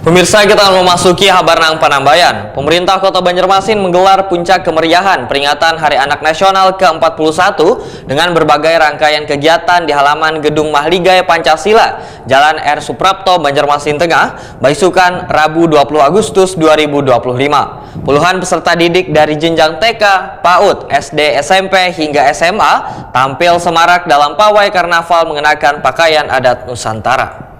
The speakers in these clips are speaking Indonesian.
Pemirsa, kita akan memasuki Habarnang Panambayan. Pemerintah Kota Banjarmasin menggelar puncak kemeriahan peringatan Hari Anak Nasional ke-41 dengan berbagai rangkaian kegiatan di halaman Gedung Mahligai Pancasila, Jalan R. Suprapto, Banjarmasin Tengah, Baisukan, Rabu 20 Agustus 2025. Puluhan peserta didik dari jenjang TK, PAUD, SD, SMP, hingga SMA tampil semarak dalam pawai karnaval mengenakan pakaian adat Nusantara.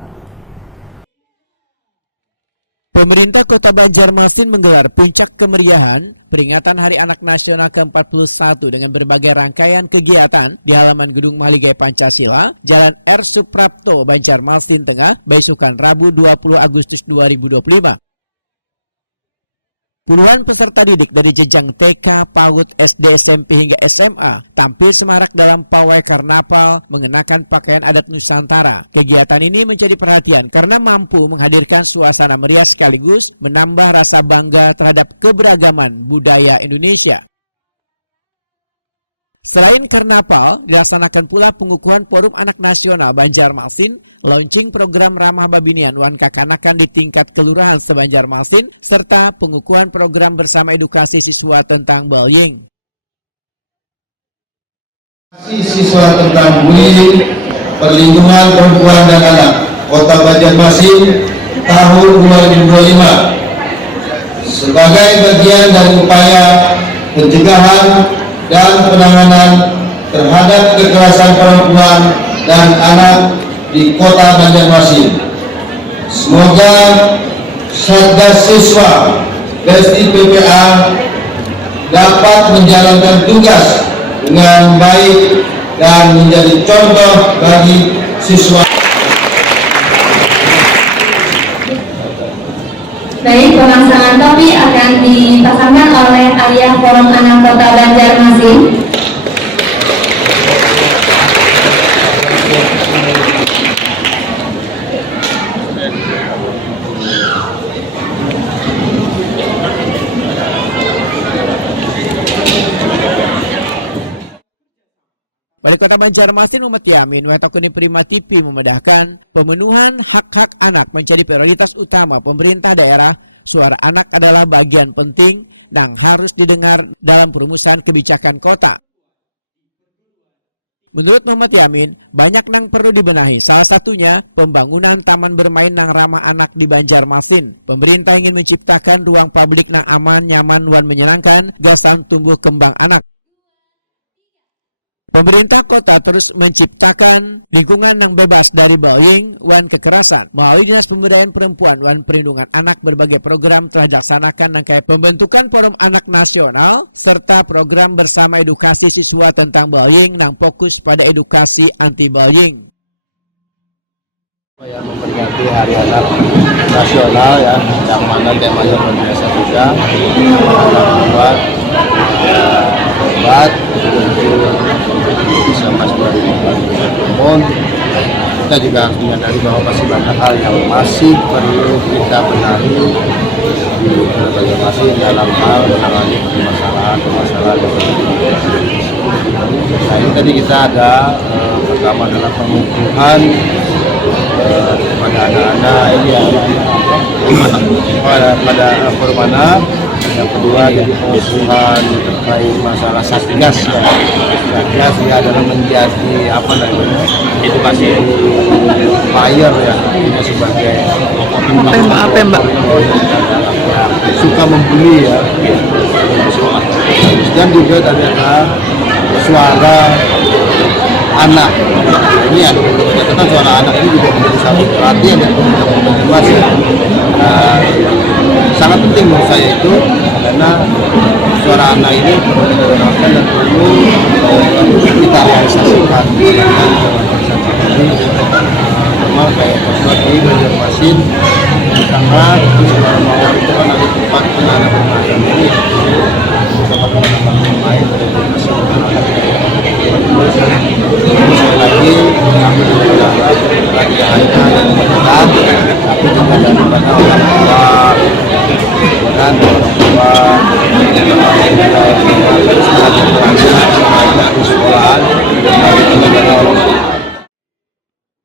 Pemerintah Kota Banjarmasin menggelar puncak kemeriahan peringatan Hari Anak Nasional ke-41 dengan berbagai rangkaian kegiatan di halaman Gedung Mahligai Pancasila, Jalan R. Suprapto, Banjarmasin Tengah, Baisukan, Rabu 20 Agustus 2025. Puluhan peserta didik dari jenjang TK, PAUD, SD, SMP hingga SMA tampil semarak dalam pawai karnaval mengenakan pakaian adat Nusantara. Kegiatan ini menjadi perhatian karena mampu menghadirkan suasana meriah sekaligus menambah rasa bangga terhadap keberagaman budaya Indonesia. Selain karnaval, dilaksanakan pula pengukuhan Forum Anak Nasional Banjarmasin, launching program ramah babinian wan kakanakan di tingkat kelurahan se-Banjarmasin, serta pengukuhan program bersama edukasi siswa tentang bullying. Siswa tentang bullying, perlindungan perempuan dan anak, Kota Banjarmasin tahun 2025 sebagai bagian dari upaya pencegahan dan penanganan terhadap kekerasan perempuan dan anak di Kota Banjarmasin. Semoga Satgas Siswa Desti PPA dapat menjalankan tugas dengan baik dan menjadi contoh bagi siswa. Baik, pemasangan topi akan dipasangkan oleh Ayah Forum Anak Kota Banjarmasin. Wali Kota Banjarmasin Muhammad Yamin Watakuni Prima TV memedahkan pemenuhan hak-hak anak menjadi prioritas utama pemerintah daerah. Suara anak adalah bagian penting dan harus didengar dalam perumusan kebijakan kota. Menurut Muhammad Yamin, banyak nang perlu dibenahi. Salah satunya pembangunan taman bermain nang ramah anak di Banjarmasin. Pemerintah ingin menciptakan ruang publik nang aman, nyaman, wan menyenangkan, gasan tumbuh kembang anak. Pemerintah kota terus menciptakan lingkungan yang bebas dari bullying wan kekerasan. Melalui Dinas Pemberdayaan Perempuan wan Perlindungan Anak, berbagai program telah dilaksanakan rangkaian pembentukan Forum Anak Nasional serta program bersama edukasi siswa tentang bullying yang fokus pada edukasi anti-bullying. Yang memperingati Hari Anak Nasional ya, yang mana temanya luar biasa juga, adalah membuat obat bisa pas 2040. Namun kita juga harus menyadari bahwa masih banyak hal yang masih perlu kita benahi di Banjarmasin dalam hal menangani permasalahan. Nah, ini tadi kita ada pertama adalah pengukuhan pada anak-anak yang pada anak. Yang kedua ya kebutuhan terkait masalah satgas ya. Satgas ya adalah menjadi apa namanya edukasi player ya, ini sebagai pendidikan anak yang suka membuli ya. Dan juga tadi ada suara anak. Ini ada kita suara anak ini juga menjadi satu perhatian dari pemerintah Kota Banjarmasin. Sangat penting menurut saya itu karena suara anak ini perlu kita dengarkan dan perlu kita realisasikan. Memang kayak contoh di Banjarmasin pertama itu kan ada tempat anak bermain ini ya. Tempat anak bermain dari masih anak-anak yang saya lagi aku juga tidak hanya berperan tapi juga daripada orang tua dan orang tua di sekolahan daripada orang tua.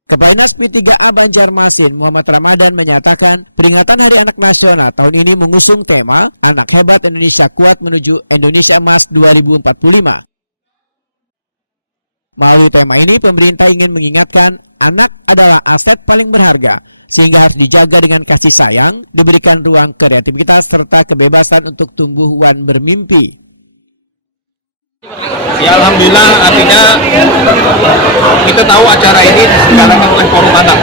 Kepala Dinas P3A Banjarmasin Muhammad Ramadan menyatakan peringatan Hari Anak Nasional tahun ini mengusung tema Anak Hebat Indonesia Kuat Menuju Indonesia Emas 2045. Melalui tema ini, pemerintah ingin mengingatkan anak adalah aset paling berharga, sehingga harus dijaga dengan kasih sayang, diberikan ruang kreativitas serta kebebasan untuk tumbuh dan bermimpi. Ya alhamdulillah, artinya kita tahu acara ini diselenggarakan oleh Forum Anak.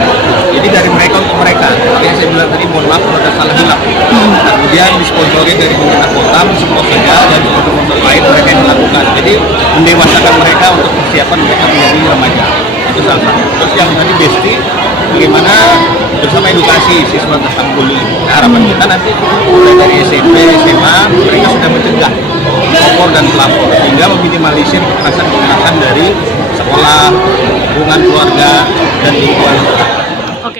Jadi dari mereka untuk mereka. Makanya saya bilang tadi mohon maaf kalau ada salah hilap. Kemudian disponsori dari pemerintah kota, misi pos saja dan sponsor lain mereka yang melakukan. Jadi mendewasakan mereka untuk persiapan mereka menjadi remaja. Itu salah satu. Terus yang tadi Besti, bagaimana bersama edukasi siswa tentang bullying. Nah, harapan kita nanti mulai dari SMP, SMA mereka sudah mencegah pelopor dan pelapor sehingga meminimalisir kekerasan dari sekolah, lingkungan keluarga dan lingkungan masyarakat.